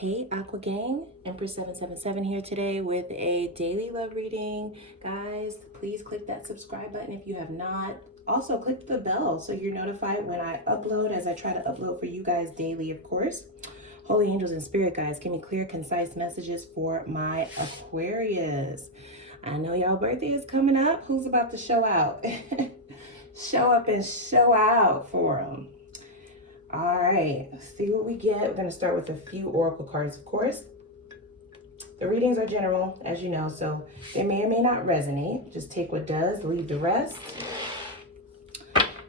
Hey Aqua Gang, Empress 777 here today with a daily love reading. Guys, please click that subscribe button if you have not. Also click the bell so you're notified when I upload, as I try to upload for you guys daily, of course. Holy angels and spirit guides, give me clear, concise messages for my Aquarius. I know y'all birthday is coming up. Who's about to show out? Show up and show out for them. All right, let's see what we get. We're going to start with a few oracle cards, of course. The readings are general, as you know, so they may or may not resonate. Just take what does, leave the rest.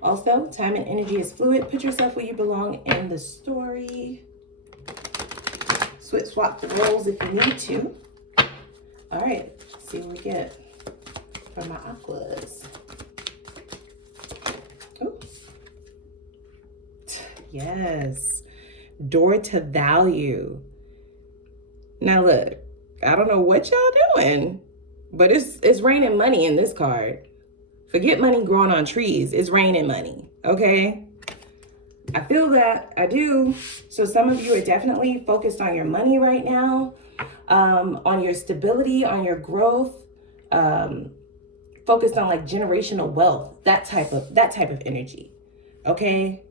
Also, time and energy is fluid. Put yourself where you belong in the story. Swap the roles if you need to. All right, let's see what we get from my aquas. Yes, door to value. Now look, I don't know what y'all doing, but it's raining money in this card. Forget money growing on trees. It's raining money, okay? I feel that, I do. So some of you are definitely focused on your money right now, on your stability, on your growth, focused on like generational wealth, that type of energy, okay?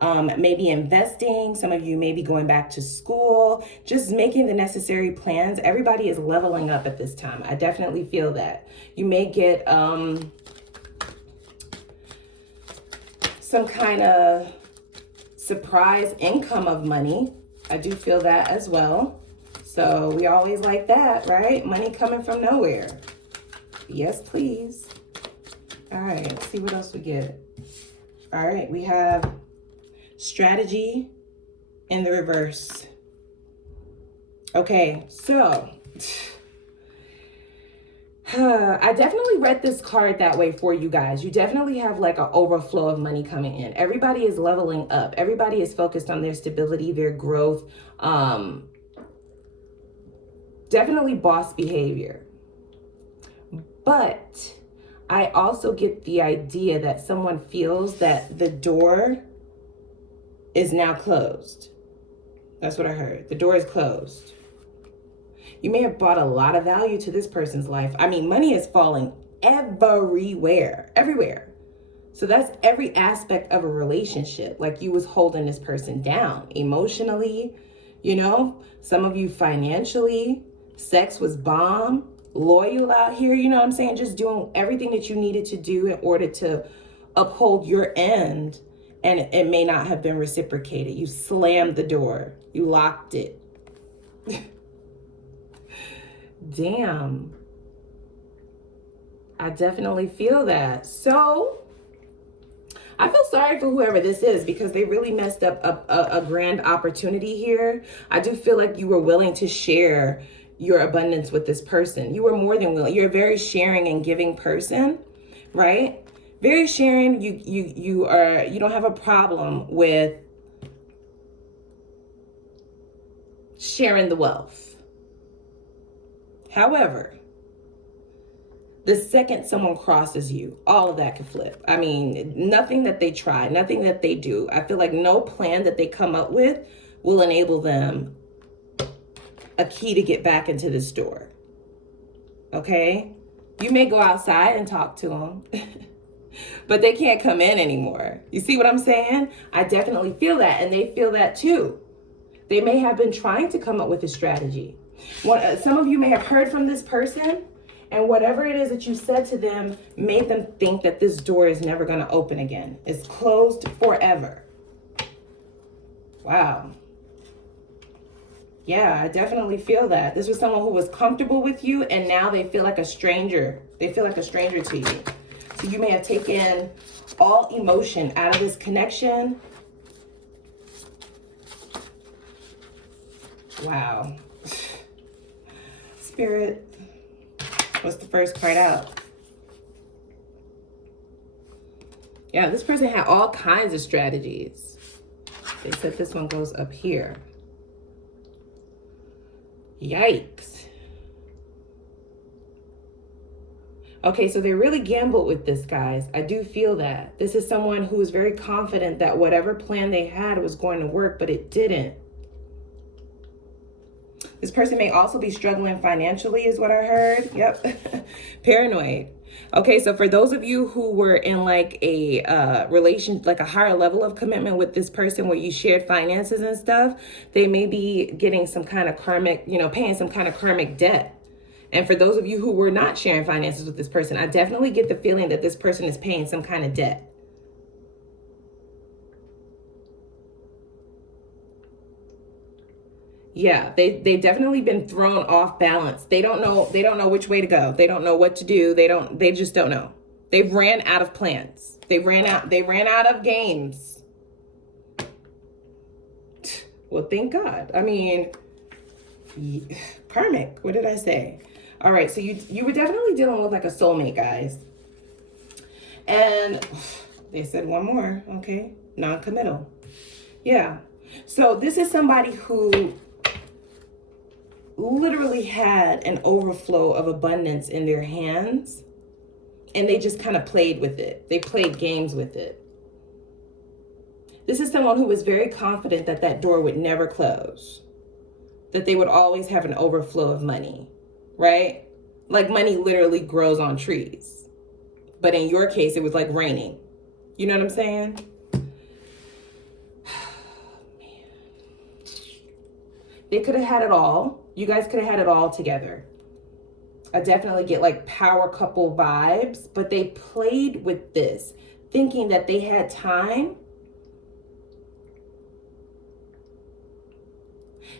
Maybe investing. Some of you may be going back to school, just making the necessary plans. Everybody is leveling up at this time. I definitely feel that. You may get some kind of surprise income of money. I do feel that as well. So we always like that, right? Money coming from nowhere. Yes, please. All right, let's see what else we get. All right, we have strategy in the reverse. Okay, so I definitely read this card that way for you guys. You definitely have like an overflow of money coming in. Everybody is leveling up. Everybody is focused on their stability, their growth. Definitely boss behavior. But I also get the idea that someone feels that the door is now closed. That's what I heard. The door is closed. You may have brought a lot of value to this person's life. I mean, money is falling everywhere. So that's every aspect of a relationship. Like you was holding this person down emotionally, you know, some of you financially, sex was bomb, loyal out here, you know what I'm saying? Just doing everything that you needed to do in order to uphold your end. And it may not have been reciprocated. You slammed the door. You locked it. Damn. I definitely feel that. So I feel sorry for whoever this is because they really messed up a grand opportunity here. I do feel like you were willing to share your abundance with this person. You were more than willing. You're a very sharing and giving person, right? Very sharing. You don't have a problem with sharing the wealth. However, the second someone crosses you, all of that can flip. I mean, nothing that they try, nothing that they do, I feel like no plan that they come up with will enable them a key to get back into this door. Okay? You may go outside and talk to them. But they can't come in anymore. You see what I'm saying? I definitely feel that, and they feel that too. They may have been trying to come up with a strategy. Some of you may have heard from this person, and whatever it is that you said to them made them think that this door is never going to open again. It's closed forever. Wow. Yeah, I definitely feel that. This was someone who was comfortable with you, and now they feel like a stranger. They feel like a stranger to you. So you may have taken all emotion out of this connection. Wow. Spirit, what's the first card out? Yeah, this person had all kinds of strategies. They said this one goes up here. Yikes. Okay, so they really gambled with this, guys. I do feel that. This is someone who is very confident that whatever plan they had was going to work, but it didn't. This person may also be struggling financially is what I heard. Yep. Paranoid. Okay, so for those of you who were in like a relation, like a higher level of commitment with this person where you shared finances and stuff, they may be getting some kind of karmic, you know, paying some kind of karmic debt. And for those of you who were not sharing finances with this person, I definitely get the feeling that this person is paying some kind of debt. Yeah, they've definitely been thrown off balance. They don't know which way to go. They don't know what to do. They just don't know. They've ran out of plans. They ran out of games. Well, thank God. I mean, karmic, what did I say? All right, so you were definitely dealing with like a soulmate, guys. And they said one more, okay? Non-committal. Yeah. So this is somebody who literally had an overflow of abundance in their hands, and they just kind of played with it. They played games with it. This is someone who was very confident that that door would never close, that they would always have an overflow of money, right? Like money literally grows on trees. But in your case, it was like raining. You know what I'm saying? They could have had it all. You guys could have had it all together. I definitely get like power couple vibes, but they played with this, thinking that they had time.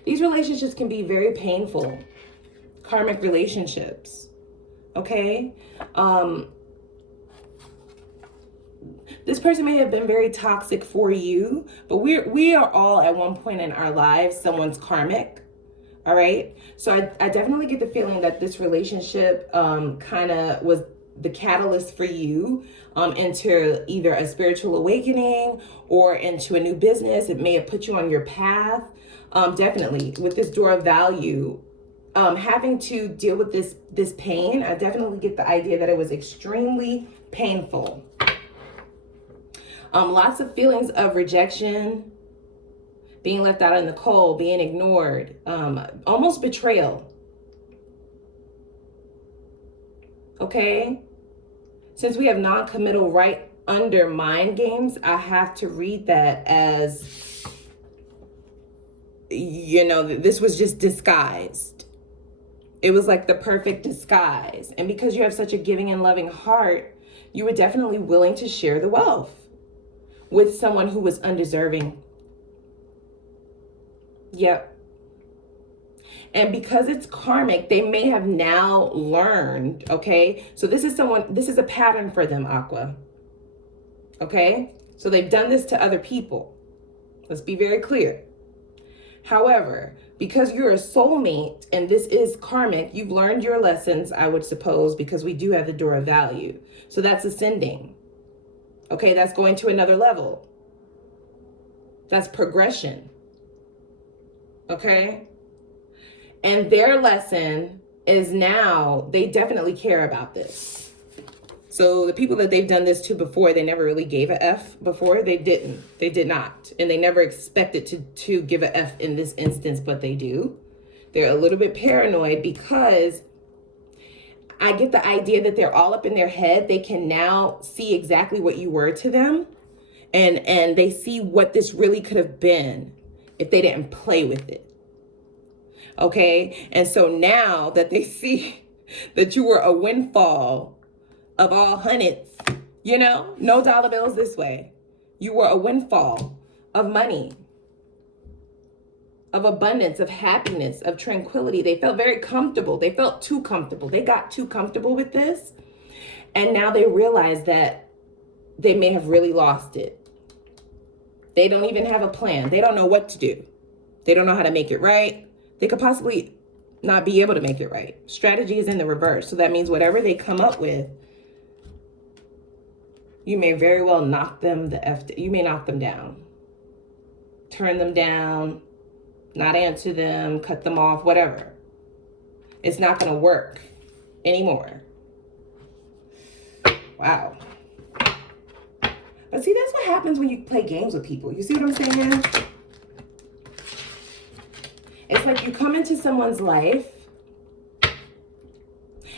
These relationships can be very painful. Karmic relationships. Okay? This person may have been very toxic for you, but we are all at one point in our lives someone's karmic. All right. So I definitely get the feeling that this relationship kind of was the catalyst for you into either a spiritual awakening or into a new business. It may have put you on your path. Definitely with this door of value, having to deal with this pain, I definitely get the idea that it was extremely painful. Lots of feelings of rejection, being left out in the cold, being ignored, almost betrayal. Okay? Since we have non-committal right under mind games, I have to read that as, you know, this was just disguised. It was like the perfect disguise. And because you have such a giving and loving heart, you were definitely willing to share the wealth with someone who was undeserving. Yep. And because it's karmic, they may have now learned, okay? So this is a pattern for them, Aqua. Okay? So they've done this to other people. Let's be very clear. However, because you're a soulmate and this is karmic, you've learned your lessons, I would suppose, because we do have the door of value. So that's ascending. Okay, that's going to another level. That's progression. Okay? And their lesson is now, they definitely care about this. So the people that they've done this to before, they never really gave a F before. They didn't. They did not. And they never expected to give a F in this instance, but they do. They're a little bit paranoid because I get the idea that they're all up in their head. They can now see exactly what you were to them. And they see what this really could have been if they didn't play with it. Okay? And so now that they see that you were a windfall of all hundreds, you know, no dollar bills this way. You were a windfall of money, of abundance, of happiness, of tranquility. They felt very comfortable. They felt too comfortable. They got too comfortable with this. And now they realize that they may have really lost it. They don't even have a plan. They don't know what to do. They don't know how to make it right. They could possibly not be able to make it right. Strategy is in the reverse. So that means whatever they come up with, you may very well knock them you may knock them down. Turn them down, not answer them, cut them off, whatever. It's not going to work anymore. Wow. But see, that's what happens when you play games with people. You see what I'm saying? It's like you come into someone's life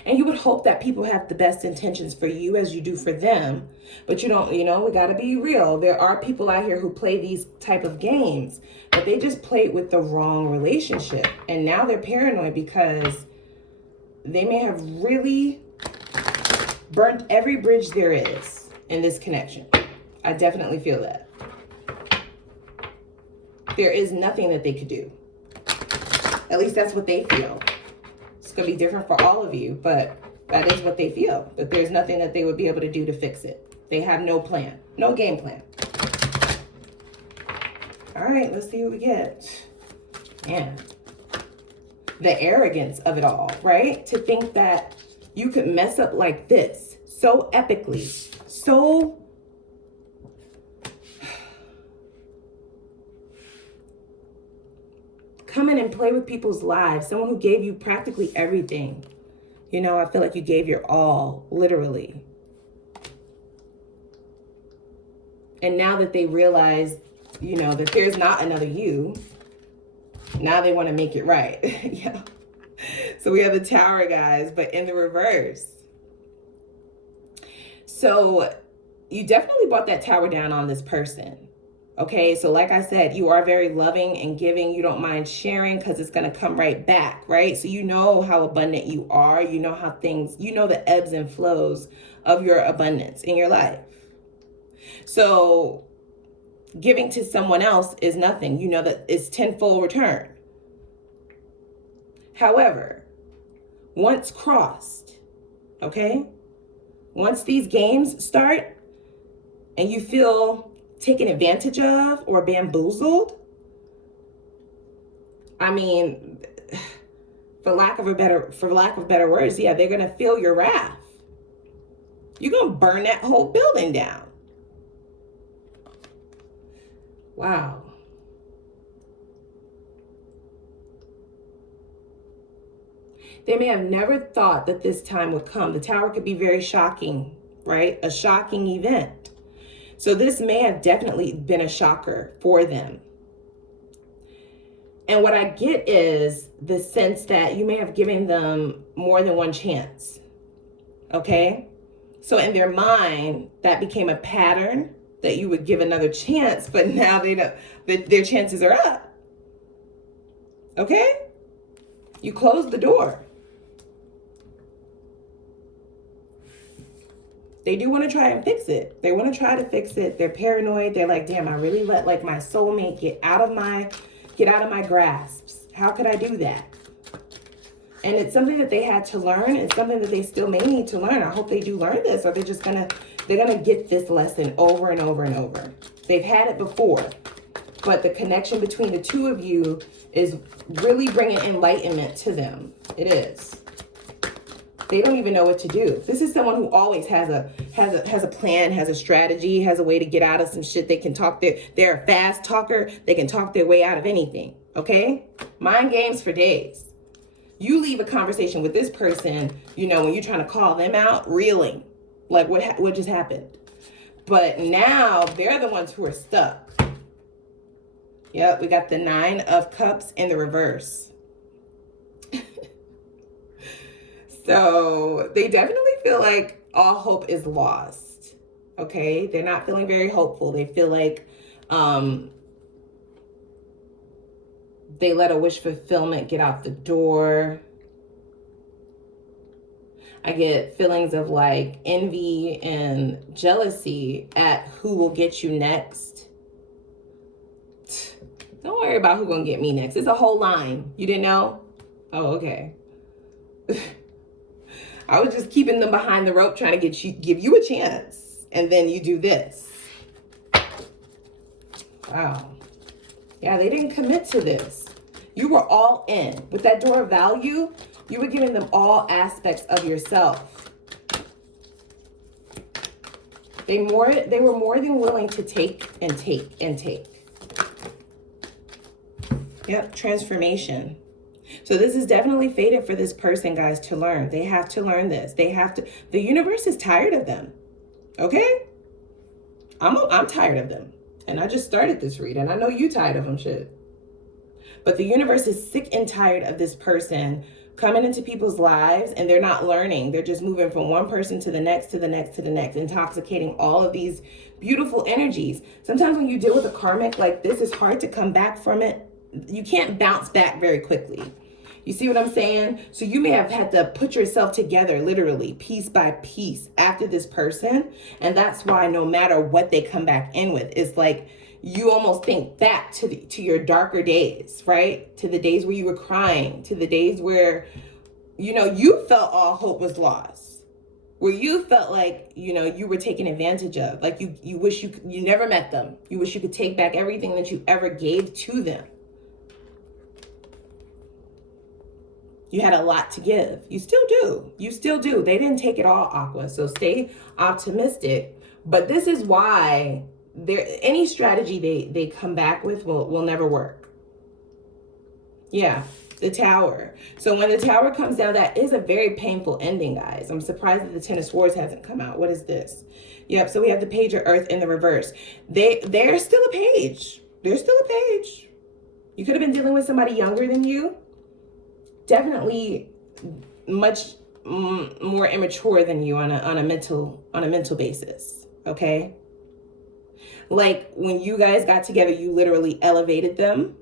and you would hope that people have the best intentions for you as you do for them. But you don't, we got to be real. There are people out here who play these type of games, but they just played with the wrong relationship. And now they're paranoid because they may have really burnt every bridge there is in this connection. I definitely feel that. There is nothing that they could do. At least that's what they feel. It's going to be different for all of you, but that is what they feel. That there's nothing that they would be able to do to fix it. They have no plan, no game plan. All right, let's see what we get. Man, the arrogance of it all, right? To think that you could mess up like this so epically, so come in and play with people's lives. Someone who gave you practically everything. I feel like you gave your all, literally. And now that they realize, that there's not another you, now they want to make it right. Yeah. So we have the Tower, guys, but in the reverse. So you definitely brought that Tower down on this person. Okay, so like I said, you are very loving and giving. You don't mind sharing because it's going to come right back, right? So you know how abundant you are. You know how the ebbs and flows of your abundance in your life. So giving to someone else is nothing. You know that it's tenfold return. However, once crossed, okay, once these games start and you feel taken advantage of or bamboozled, I mean, for lack of better words, yeah, they're gonna feel your wrath. You're gonna burn that whole building down. Wow. They may have never thought that this time would come. The Tower could be very shocking, right? A shocking event. So this may have definitely been a shocker for them. And what I get is the sense that you may have given them more than one chance. Okay? So in their mind, that became a pattern that you would give another chance, but now they don't, their chances are up. Okay? You closed the door. They do want to try and fix it. They want to try to fix it. They're paranoid. They're like, damn, I really let like my soulmate get out of my grasps. How could I do that? And it's something that they had to learn. It's something that they still may need to learn. I hope they do learn this, or they're gonna get this lesson over and over and over. They've had it before, but the connection between the two of you is really bringing enlightenment to them. It is. They don't even know what to do. This is someone who always has a plan, has a strategy, has a way to get out of some shit. They can talk. They're a fast talker. They can talk their way out of anything. Okay? Mind games for days. You leave a conversation with this person, when you're trying to call them out, reeling. Like, what just happened? But now they're the ones who are stuck. Yep, we got the 9 of Cups in the reverse. So they definitely feel like all hope is lost. Okay? They're not feeling very hopeful. They feel like they let a wish fulfillment get out the door. I get feelings of like envy and jealousy at who will get you next. Don't worry about who's gonna get me next. It's a whole line. You didn't know? Oh, okay. I was just keeping them behind the rope, trying to give you a chance. And then you do this. Wow. Yeah, they didn't commit to this. You were all in. With that door of value, you were giving them all aspects of yourself. They were more than willing to take and take and take. Yep, transformation. So this is definitely fated for this person, guys, to learn. They have to learn this. The universe is tired of them. Okay? I'm tired of them. And I just started this read, and I know you tired of them, shit. But the universe is sick and tired of this person coming into people's lives and they're not learning. They're just moving from one person to the next, to the next, to the next, intoxicating all of these beautiful energies. Sometimes when you deal with a karmic like this, it's hard to come back from it. You can't bounce back very quickly. You see what I'm saying? So you may have had to put yourself together literally piece by piece after this person. And that's why no matter what they come back in with, it's like you almost think back to your darker days, right? To the days where you were crying, to the days where, you know, you felt all hope was lost, where you felt like, you know, you were taken advantage of, like you wish you never met them. You wish you could take back everything that you ever gave to them. You had a lot to give. You still do. You still do. They didn't take it all, Aqua. So stay optimistic. But this is why any strategy they come back with will never work. Yeah, the Tower. So when the Tower comes down, that is a very painful ending, guys. I'm surprised that the Ten of Swords hasn't come out. What is this? Yep, so we have the Page of Earth in the reverse. They're still a page. They're still a page. You could have been dealing with somebody younger than you. Definitely much more immature than you on a mental basis, okay? Like when you guys got together, you literally elevated them,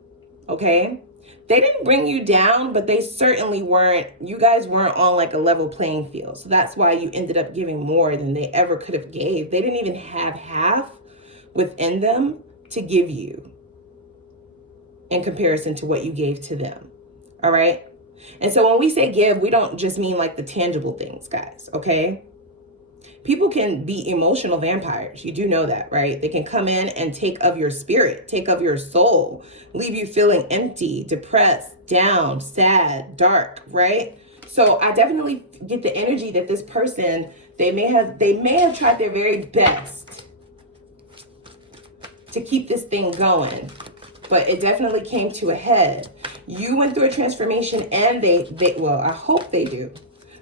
okay? They didn't bring you down, but they certainly you guys weren't on like a level playing field. So that's why you ended up giving more than they ever could have gave. They didn't even have half within them to give you in comparison to what you gave to them, all right? And so when we say give, we don't just mean like the tangible things, guys, okay? People can be emotional vampires. You do know that, right? They can come in and take of your spirit, take of your soul, leave you feeling empty, depressed, down, sad, dark, right? So I definitely get the energy that this person, they may have tried their very best to keep this thing going, but it definitely came to a head. You went through a transformation and well, I hope they do.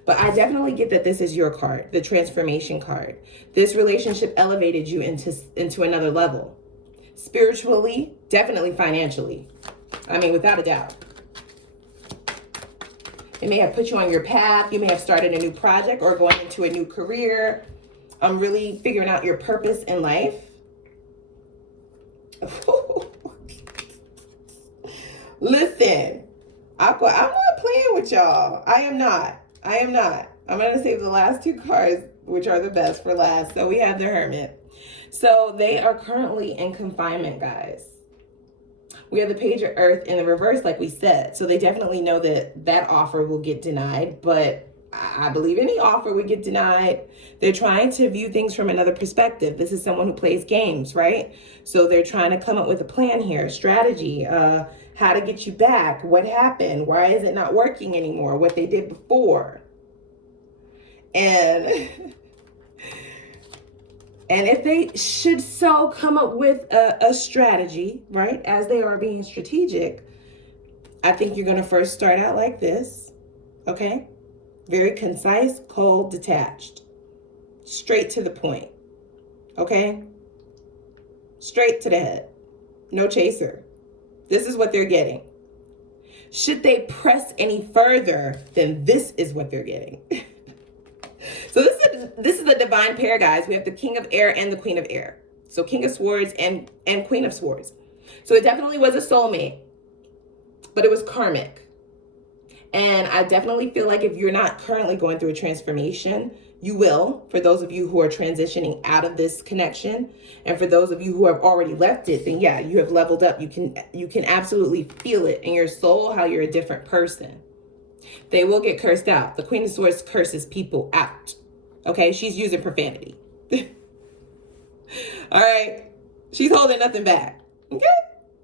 But I definitely get that this is your card, the transformation card. This relationship elevated you into another level. Spiritually, definitely financially. I mean, without a doubt. It may have put you on your path. You may have started a new project or going into a new career. Really figuring out your purpose in life. Listen, Aqua, I'm not playing with y'all. I am not. I'm going to save the last two cards, which are the best, for last. So we have the Hermit. So they are currently in confinement, guys. We have the Page of Earth in the reverse, like we said. So they definitely know that offer will get denied. But I believe any offer would get denied. They're trying to view things from another perspective. This is someone who plays games, right? So they're trying to come up with a plan here, strategy, how to get you back, what happened, why is it not working anymore, what they did before. And if they should so come up with a strategy, right, as they are being strategic, I think you're going to first start out like this, okay? Very concise, cold, detached. Straight to the point, okay? Straight to the head. No chaser. This is what they're getting. Should they press any further, then this is what they're getting. So this is the divine pair, guys. We have the King of Air and the Queen of Air. So King of Swords and Queen of Swords. So it definitely was a soulmate, but it was karmic. And I definitely feel like if you're not currently going through a transformation, you will, for those of you who are transitioning out of this connection. And for those of you who have already left it, then yeah, you have leveled up. You can absolutely feel it in your soul how you're a different person. They will get cursed out. The Queen of Swords curses people out. Okay, she's using profanity. All right, she's holding nothing back. Okay,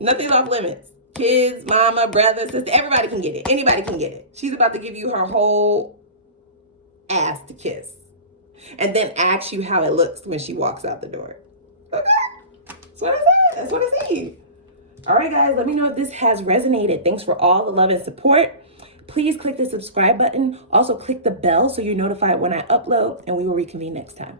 nothing's off limits. Kids, mama, brother, sister, everybody can get it. Anybody can get it. She's about to give you her whole ass to kiss. And then ask you how it looks when she walks out the door. Okay? That's what I said. That's what I see. All right, guys, let me know if this has resonated. Thanks for all the love and support. Please click the subscribe button. Also, click the bell so you're notified when I upload, and we will reconvene next time.